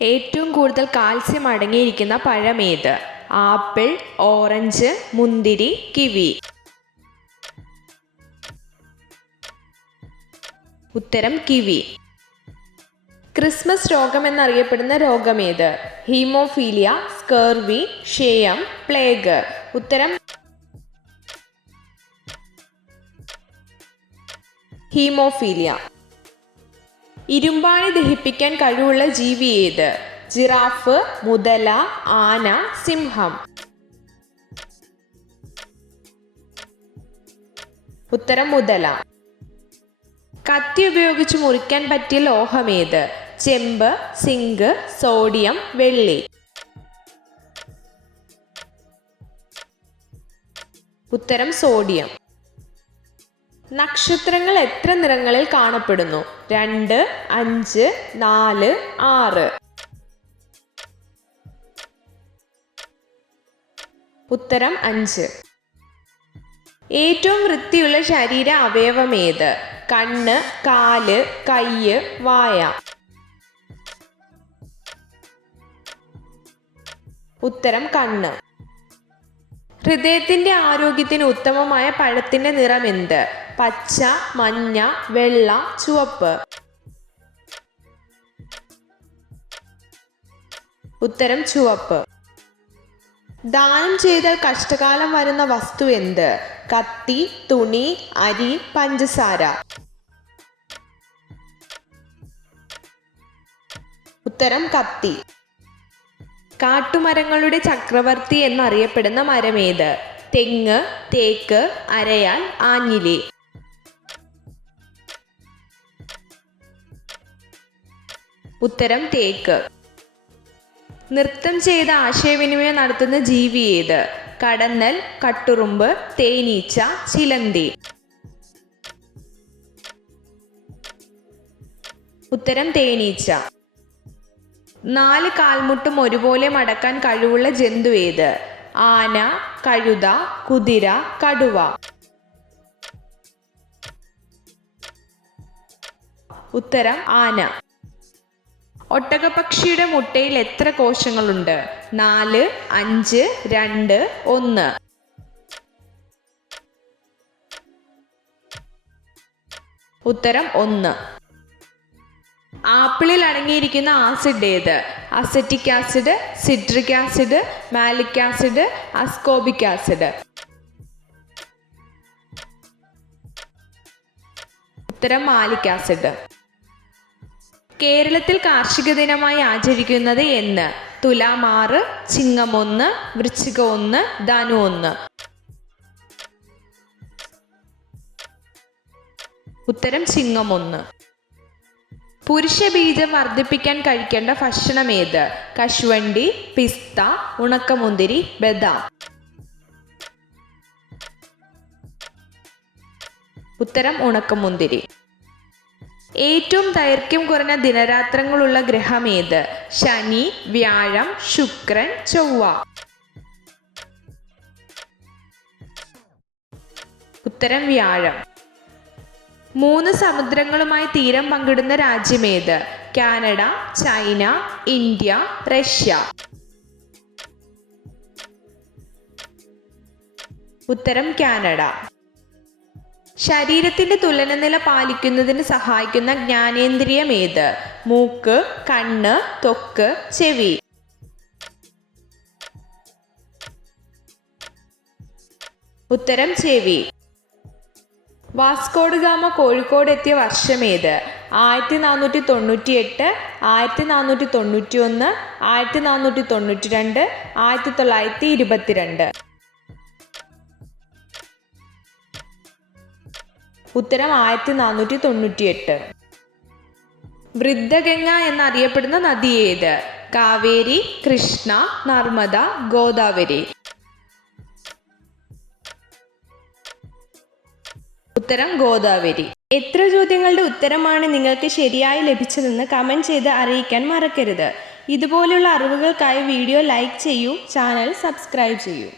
ഏറ്റവും കൂടുതൽ കാൽസ്യം അടങ്ങിയിരിക്കുന്ന പഴമേത്? ആപ്പിൾ, ഓറഞ്ച്, മുന്തിരി, കിവി. ഉത്തരം കിവി. ക്രിസ്മസ് രോഗം എന്നറിയപ്പെടുന്ന രോഗമേത്? ഹീമോഫീലിയ, സ്കർവി, ക്ഷയം, പ്ലേഗ്. ഉത്തരം ഹീമോഫീലിയ. ഇരുമ്പാണി ദഹിപ്പിക്കാൻ കഴിവുള്ള ജീവി ഏത്? ജിറാഫ്, മുതല, ആന, സിംഹം. ഉത്തരം മുതല. കത്തി ഉപയോഗിച്ച് മുറിക്കാൻ പറ്റിയ ലോഹമേത്? ചെമ്പ്, സിങ്ക്, സോഡിയം, വെള്ളി. ഉത്തരം സോഡിയം. നക്ഷത്രങ്ങൾ എത്ര നിറങ്ങളിൽ കാണപ്പെടുന്നു? 2, 5, 4, 6. ഉത്തരം 5. ഏറ്റവും വൃത്തിയുള്ള ശരീര അവയവമേത്? കണ്ണ്, കാല്, കയ്യ്, വായ. ഉത്തരം കണ്ണ്. ഹൃദയത്തിന്റെ ആരോഗ്യത്തിന് ഉത്തമമായ പഴത്തിന്റെ നിറം എന്ത്? പച്ച, മഞ്ഞ, വെള്ള, ചുവപ്പ്. ഉത്തരം ചുവപ്പ്. ദാനം ചെയ്താൽ കഷ്ടകാലം വരുന്ന വസ്തു എന്ത്? കത്തി, തുണി, അരി, പഞ്ചസാര. ഉത്തരം കത്തി. കാട്ടുമരങ്ങളുടെ ചക്രവർത്തി എന്നറിയപ്പെടുന്ന മരമേത്? തെങ്ങ്, തേക്ക്, അരയാൽ, ആഞ്ഞിലി. ഉത്തരം തേക്ക്. നൃത്തം ചെയ്ത് ആശയവിനിമയം നടത്തുന്ന ജീവി ഏത്? കടന്നൽ, കട്ടുറുമ്പ്, തേനീച്ച, ചിലന്തി. ഉത്തരം തേനീച്ച. 4 കാൽമുട്ടും ഒരുപോലെ മടക്കാൻ കഴിവുള്ള ജന്തു ഏത്? ആന, കഴുത, കുതിര, കടുവ. ഉത്തരം ആന. ഒട്ടകപ്പക്ഷിയുടെ മുട്ടയിൽ എത്ര കോശങ്ങളുണ്ട്? 4, 5, 2, 1. ഉത്തരം 1. ആപ്പിളിൽ അടങ്ങിയിരിക്കുന്ന ആസിഡ് ഏത്? Acetic acid, citric acid, malic acid, ascorbic acid. ഉത്തരം മാലിക് ആസിഡ്. കേരളത്തിൽ കാർഷിക ദിനമായി ആചരിക്കുന്നത് എന്ന്? തുലാം 6, ചിങ്ങം 1, വൃശ്ചികം 1, ധനു 1. ഉത്തരം ചിങ്ങം 1. പുരുഷ ബീജം വർദ്ധിപ്പിക്കാൻ കഴിക്കേണ്ട ഭക്ഷണം ഏത്? കശുവണ്ടി, പിസ്ത, ഉണക്കമുന്തിരി, ബദാം. ഉത്തരം ഉണക്കമുന്തിരി. ഏറ്റവും ദൈർഘ്യം കുറഞ്ഞ ദിനരാത്രങ്ങളുള്ള ഗ്രഹം ഏത്? ശനി, വ്യാഴം, ശുക്രൻ, ചൊവ്വ. ഉത്തരം വ്യാഴം. 3 സമുദ്രങ്ങളുമായി തീരം പങ്കിടുന്ന രാജ്യമേത്? Canada, China, India, Russia. ഉത്തരം കാനഡ. ശരീരത്തിന്റെ തുലനനില പാലിക്കുന്നതിന് സഹായിക്കുന്ന ജ്ഞാനേന്ദ്രിയം ഏത്? മൂക്ക്, കണ്ണ്, ത്വക്ക്, ചെവി. ഉത്തരം ചെവി. വാസ്കോഡ ഗാമ കോഴിക്കോട് എത്തിയ വർഷമേത്? 1498, 1491, 1492, 1922. ഉത്തരം 1498. വൃദ്ധഗംഗ എന്നറിയപ്പെടുന്ന നദി ഏത്? കാവേരി, കൃഷ്ണ, നർമ്മദ, ഗോദാവരി. ഉത്തരം ഗോദാവരി. എത്ര ചോദ്യങ്ങളുടെ ഉത്തരമാണ് നിങ്ങൾക്ക് ശരിയായി ലഭിച്ചതെന്ന് കമൻറ്റ് ചെയ്ത് അറിയിക്കാൻ മറക്കരുത്. ഇതുപോലുള്ള അറിവുകൾക്കായി വീഡിയോ ലൈക്ക് ചെയ്യൂ, ചാനൽ സബ്സ്ക്രൈബ് ചെയ്യൂ.